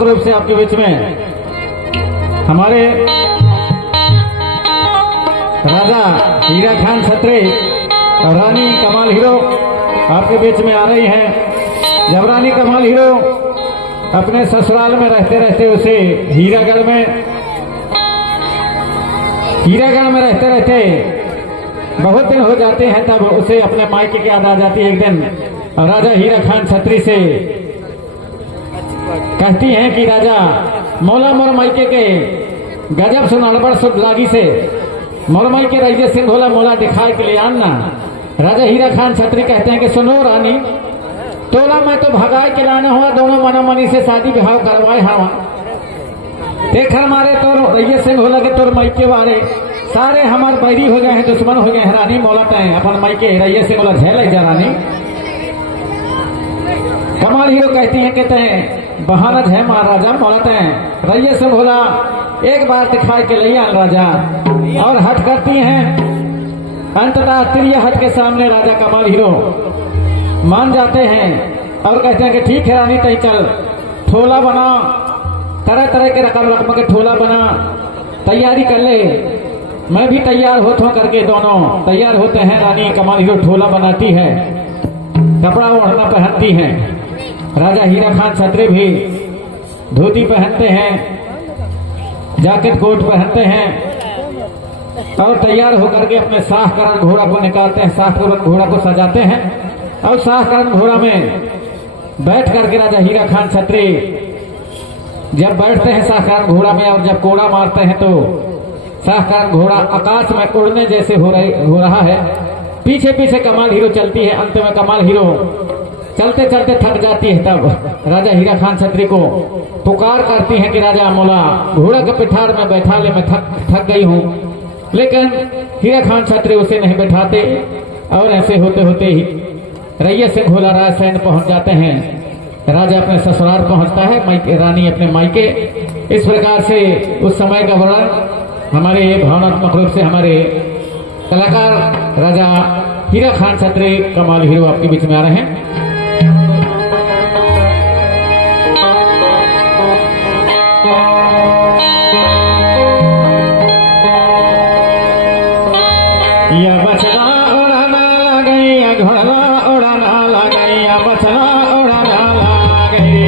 भावनात्मक रूप से आपके बीच में हमारे राजा हीरा खान छत्री और रानी कमाल हीरो आपके बीच में आ रही हैं। जब रानी कमाल हीरो अपने ससुराल में रहते रहते उसे हीरागढ़ में रहते रहते बहुत दिन हो जाते हैं, तब उसे अपने मायके की याद आ जाती है। एक दिन राजा हीरा खान छत्री से कहती हैं कि राजा मौला मोर मायके के गजब सुनाड़बड़ सुध लागी से मोर मायके रैजे सिंह होला मोला दिखाए के लिए आना। राजा हीरा खान छत्री कहते हैं कि सुनो रानी, तोला मैं तो भगाए के लाना हुआ, दोनों मनोमनी से शादी विवाह करवाए हवा। देखर मारे तो रैजे सिंह होला के तोर मायके वाले सारे हमारे बैरी हो गए हैं, दुश्मन हो गए हैं। रानी मोला तय अपन मायके रैये सिंह होला झेल जा रानी। कमाल हीरो कहती है कि तय बहाना है महाराजा मोला तय रैये सिंह होला एक बार दिखाई के लिए राजा, और हट करती हैं। अंततः त्रिय हट के सामने राजा कमाल हीरो मान जाते हैं और कहते हैं कि ठीक है रानी, तय चल ठोला बना, तरह तरह के रकम के ठोला बना, तैयारी कर ले, मैं भी तैयार होता हूं करके दोनों तैयार होते हैं। रानी कमाल हीरो ठोला बनाती है, कपड़ा ओढ़ना पहनती है। राजा हीरा खान छत्री भी धोती पहनते हैं, जैकेट कोट पहनते हैं और तैयार होकर के अपने शाहकरण घोड़ा को निकालते हैं, शाहकरण घोड़ा को सजाते हैं और शाहकरण घोड़ा में बैठ करके राजा हीरा खान छत्री जब बैठते हैं शाहकरण घोड़ा में और जब कोड़ा मारते हैं तो शाहकरण घोड़ा आकाश में उड़ने जैसे हो रहा है। पीछे पीछे कमाल हीरो चलती है। अंत में कमाल हीरो चलते चलते थक जाती है, तब राजा हीरा खान छत्री को पुकार करती है कि राजा मोला घोड़ा के पिठार में बैठा ले, मैं थक गई हूँ। लेकिन हीरा खान छत्री उसे नहीं बैठाते और ऐसे होते होते ही रैये सिंह होला रायसेन पहुंच जाते हैं। राजा अपने ससुराल पहुंचता है, रानी अपने मायके। इस प्रकार से उस समय का वर्णन हमारे भावनात्मक रूप से हमारे कलाकार राजा हीरा खान छत्री कमाल हीरो आपके बीच में आ रहे हैं। या बचना उड़ाना लगैया घोड़ा उड़ाना लगैया बचना उड़ाना लगैया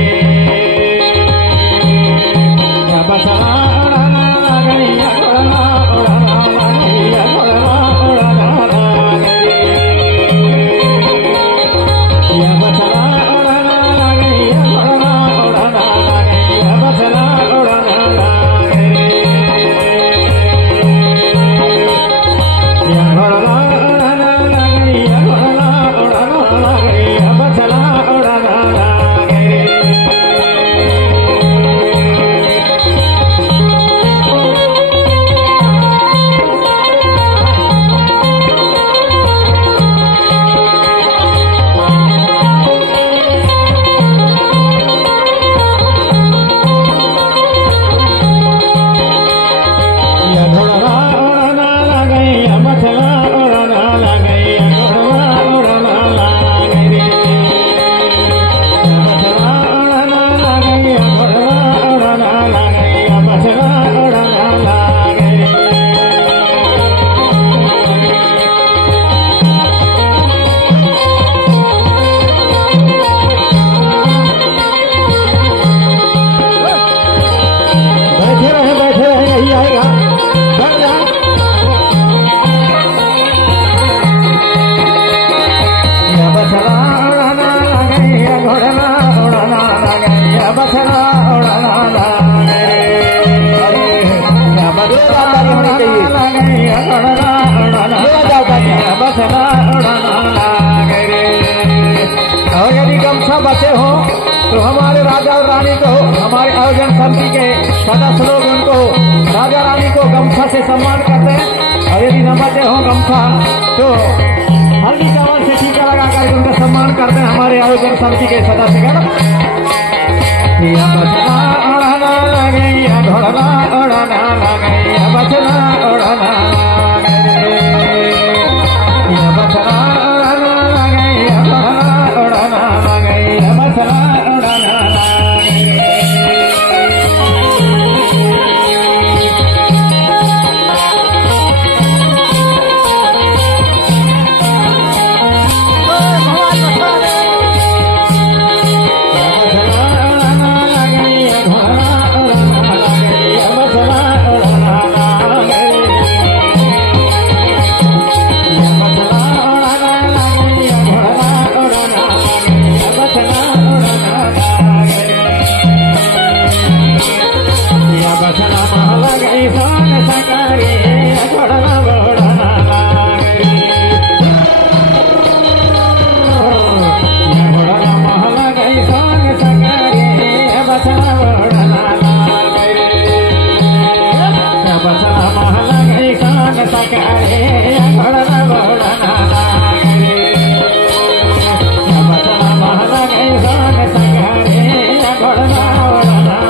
बचना उड़ाना लगैया घोड़ा उड़ाना लगैया घोड़ा उड़ाना लगैया बचना उड़ाना लगैया घोड़ा उड़ाना लगैया बचना उड़ाना लगैया घोड़ा उड़ाना लगैया घोड़ा उड़ाना लगैया बचना उड़ाना और यदि गमछा बचे हो तो हमारे राजा और रानी को, हमारे आयोजन समिति के सदस्य लोग उनको राजा रानी को गमछा से सम्मान करते हैं। और यदि न बचे हो गमछा तो हल्दी चावल से टीका लगा कर उनका सम्मान करते हैं हमारे आयोजन समिति के सदस्यगण। बचना उड़ाना लगैया घोड़ा उड़ाना लगैया बचना उड़ाना बचना उड़ाना लगैया घोड़ा उड़ाना लगैया बचना उड़ाना लगैया बचना महला गई सोन सकारे घोड़ला घोड़ना घोड़ला महला गई सोन सकारे बचना घोड़ना बचना महला गई सोन सकारे घोड़ला घोड़ना बचना महला गई सोन सकारे घोड़ला घोड़ना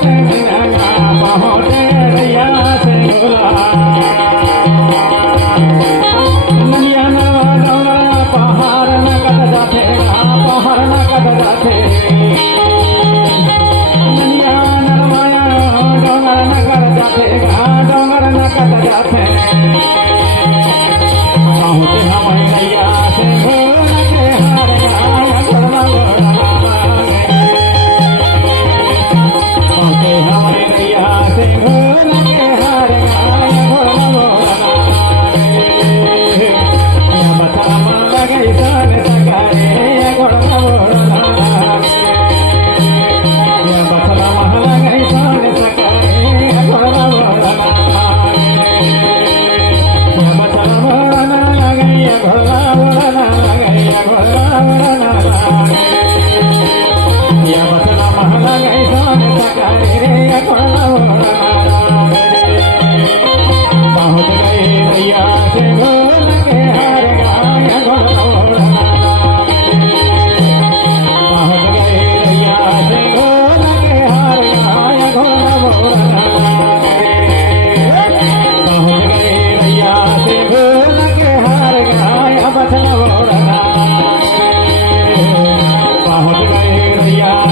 से मिलना पहुँचे रैया से भोला नदिया नवा पहाड़ न कट जाते पहाड़ न कट जाते नदिया नरमाया डोंगर न कट जाते डोंगर न कट जाते पहुँचे हमारी नैया से भोला के हार गाया घोड़ा पहुँचे हमारी नैया से भोला के हार गाया घोड़ा बचला माला गई सन सकारे घोड़ा बचला माला गई सन सकारे घोड़ा पहुँच गए